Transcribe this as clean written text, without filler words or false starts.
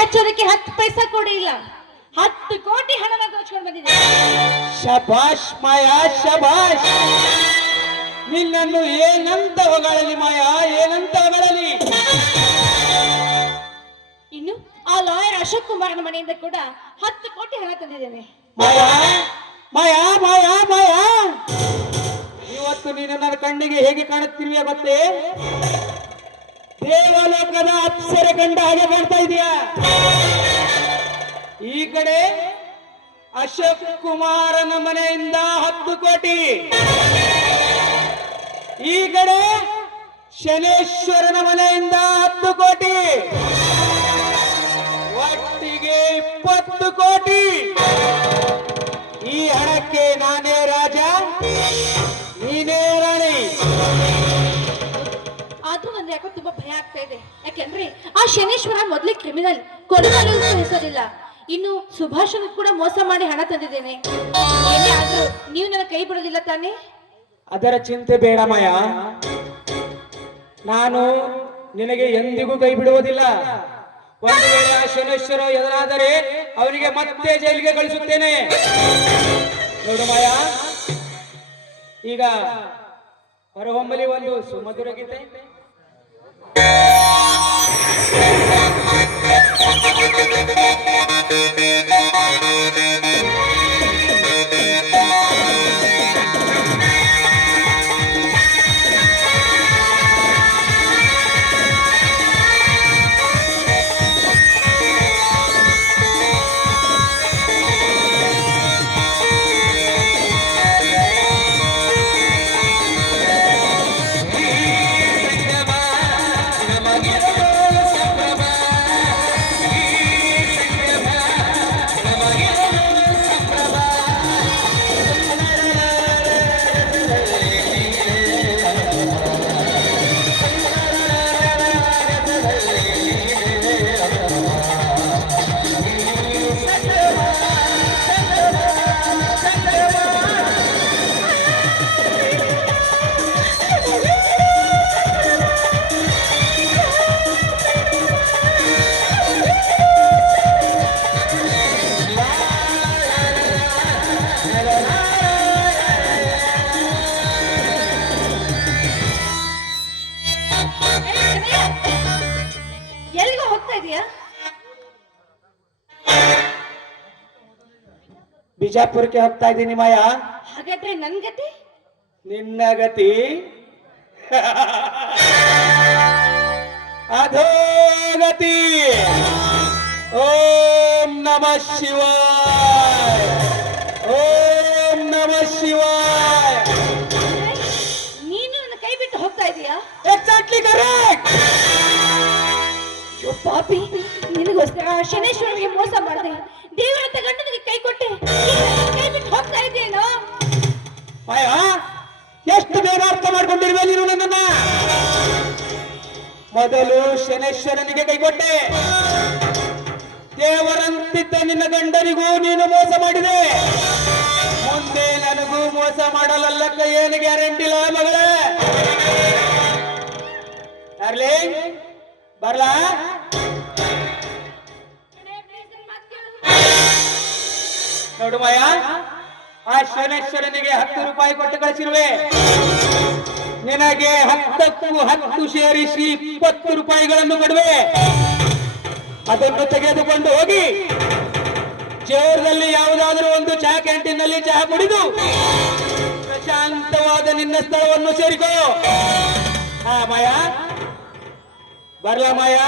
ಹಚ್ಚೋದಕ್ಕೆ 10 ಪೈಸಾ ಕೂಡ ಇಲ್ಲ. 10 ಕೋಟಿ ಹಣನ ದೋಚ್ಕೊಂಡು ಬಂದಿದ್ದೀನಿ. ಶಬಾಷ್ ಮಾಯಾ ಶಬಾಷ್. ನಿನ್ನನ್ನು ಏನಂತ ಹೊಗಳಲಿ ಮಾಯಾ, ಏನಂತ ಹೊಗಳಲಿ. ಇನ್ನು ಆ ಲಾಯರ್ ಅಶೋಕ್ ಕುಮಾರನ ಮನೆಯಿಂದ ಕೂಡ 10 ಕೋಟಿ ಹಣ ತಂದಿದ್ದೇನೆ. ಮಾಯಾ ಮಾಯಾ ಮಾಯಾ ಮಾಯಾ, ಇವತ್ತು ನೀನು ನನ್ನ ಕಣ್ಣಿಗೆ ಹೇಗೆ ಕಾಣುತ್ತಿರುವೆ ಗೊತ್ತೇ? ದೇವಲೋಕದ ಅಪ್ಸರೆ ಕಂಡ ಹಾಗೆ ಕಾಣ್ತಾ ಇದೆಯಾ? ಈ ಕಡೆ ಅಶೋಕ್ ಕುಮಾರನ ಮನೆಯಿಂದ 10 ಕೋಟಿ, ಈ ಕಡೆ ಶನೇಶ್ವರನ ಮನೆಯಿಂದ 10 ಕೋಟಿ, ಒಟ್ಟಿಗೆ 20 ಕೋಟಿ. ಈ ಹಣಕ್ಕೆ ನಾನೇ ರಾಜ, ನೀನೇ ರಾಣಿ. ಆದ್ರೂ ನನ್ಗೆ ಯಾಕೋ ತುಂಬಾ ಭಯ ಆಗ್ತಾ ಇದೆ. ಯಾಕೆಂದ್ರೆ ಆ ಶನೇಶ್ವರ ಮೊದಲೇ ಕ್ರಿಮಿನಲ್, ಕೊಲೆಗಾರರು ಹೆಸರಿಲ್ಲ. ಇನ್ನು ಸುಭಾಷನ್ ಕೂಡ ಮೋಸ ಮಾಡಿ ಹಣ ತಂದಿದ್ದೇನೆ. ಏನೇ ಆದ್ರೂ ನೀವು ನನ್ನ ಕೈ ಬಿಡೋದಿಲ್ಲ ತಾನೇ? ಅದರ ಚಿಂತೆ ಬೇಡ ಮಾಯ, ನಾನು ನಿನಗೆ ಎಂದಿಗೂ ಕೈ ಬಿಡುವುದಿಲ್ಲ. ಒಂದು ವೇಳೆ ಆ ಶನೇಶ್ವರ ಎದುರಾದರೆ ಅವನಿಗೆ ಮತ್ತೆ ಜೈಲಿಗೆ ಕಳಿಸುತ್ತೇನೆ. ನೋಡು ಮಾಯ, ಈಗ ಹೊರಹೊಮ್ಮಲಿ ಒಂದು ಸುಮಧುರ ಗೀತೆ. ಎಲ್ಲಿಗೂ ಹೋಗ್ತಾ ಇದೀಯಾ? ಬಿಜಾಪುರಕ್ಕೆ ಹೋಗ್ತಾ ಇದ್ದೀನಿ ಮಾಯಾ. ಹಾಗಾದ್ರೆ ನನ್ ಗತಿ? ನಿನ್ನ ಗತಿ ಅಧೋಗತಿ. ಓಂ ನಮಃ ಶಿವಾಯ, ಓಂ ನಮಃ ಶಿವಾಯ. ನೀನು ನನ್ನ ಕೈ ಬಿಟ್ಟು ಹೋಗ್ತಾ ಇದೀಯಾ? Exactly correct. ಪಾಪಿ, ನಿನಗೋಸ್ಕರ ಶನೇಶ್ವರನಿಗೆ ಮೋಸ ಮಾಡಿದೆ, ದೇವರಂತ ಗಂಡನಿಗೆ ಕೈ ಕೊಟ್ಟೆ, ಕೈ ಬಿಟ್ಟು ಹೋಗ್ತಾ ಇದೆಯೇನೋ? ಮಾಯಾ, ಎಷ್ಟು ಬೇಗ ಅರ್ಥ ಮಾಡ್ಕೊಂಡಿರುವೆ ನೀನು ನನ್ನನ್ನ. ಮೊದಲು ಶನೇಶ್ವರನಿಗೆ ಕೈಕೊಟ್ಟೆ, ದೇವರಂತಿದ್ದ ನಿನ್ನ ಗಂಡನಿಗೂ ನೀನು ಮೋಸ ಮಾಡಿದೆ. ಮುಂದೆ ನನಗೂ ಮೋಸ ಮಾಡಲಲ್ಲಕ್ಕ ಏನು ಗ್ಯಾರಂಟಿ ಇಲ್ಲ ಮಗಳೇ. ಡಾರ್ಲಿಂಗ್, ಬರ್ಲಾ? ನೋಡು ಮಾಯಾ, ಆ ಶನೇಶ್ವರನಿಗೆ 10 ರೂಪಾಯಿ ಕೊಟ್ಟು ಕಳಿಸಿರುವೆ. ನಿನಗೆ 10ಕ್ಕೂ 10 ಸೇರಿಸಿ 20 ರೂಪಾಯಿಗಳನ್ನು ಕೊಡುವೆ. ಅದನ್ನು ತೆಗೆದುಕೊಂಡು ಹೋಗಿ ಜೇವರದಲ್ಲಿ ಯಾವುದಾದರೂ ಒಂದು ಚಹಾ ಕ್ಯಾಂಟೀನ್ನಲ್ಲಿ ಚಹಾ ಕುಡಿದು ಪ್ರಶಾಂತವಾದ ನಿನ್ನ ಸ್ಥಳವನ್ನು ಸೇರಿಕೋ. ಹಾ ಮಾಯಾ, ಬರ್ಲಾ ಮಾಯಾ?